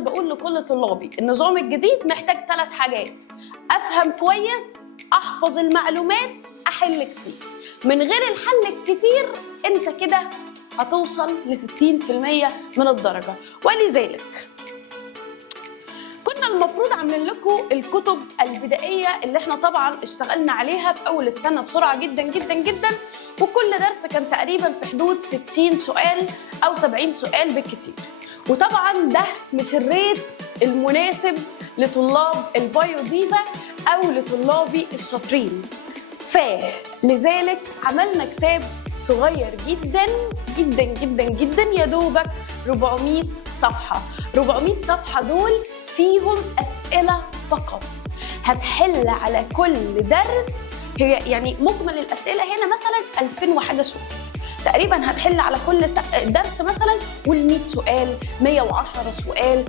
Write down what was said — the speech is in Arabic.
بقول لكل طلابي النظام الجديد محتاج 3 حاجات: افهم كويس، احفظ المعلومات، احل كتير. من غير الحل الكتير انت كده هتوصل ل 60% من الدرجة. ولذلك كنا المفروض عاملين لكم الكتب البدائية اللي احنا طبعا اشتغلنا عليها في اول السنة بسرعة جدا جدا جدا، وكل درس كان تقريبا في حدود 60 سؤال او 70 سؤال بالكتير. وطبعا ده مش الريت المناسب لطلاب البايو ديفا او لطلابي الشاطرين، فلذلك عملنا كتاب صغير جدا جدا جدا جدا يا دوبك 400 صفحة. 400 صفحة دول فيهم أسئلة فقط، هتحل على كل درس. هي يعني مجمل الأسئلة هنا مثلا 2000 وحاجة سؤال تقريبا، هتحل على كل درس مثلا قول 100 سؤال، 110 سؤال،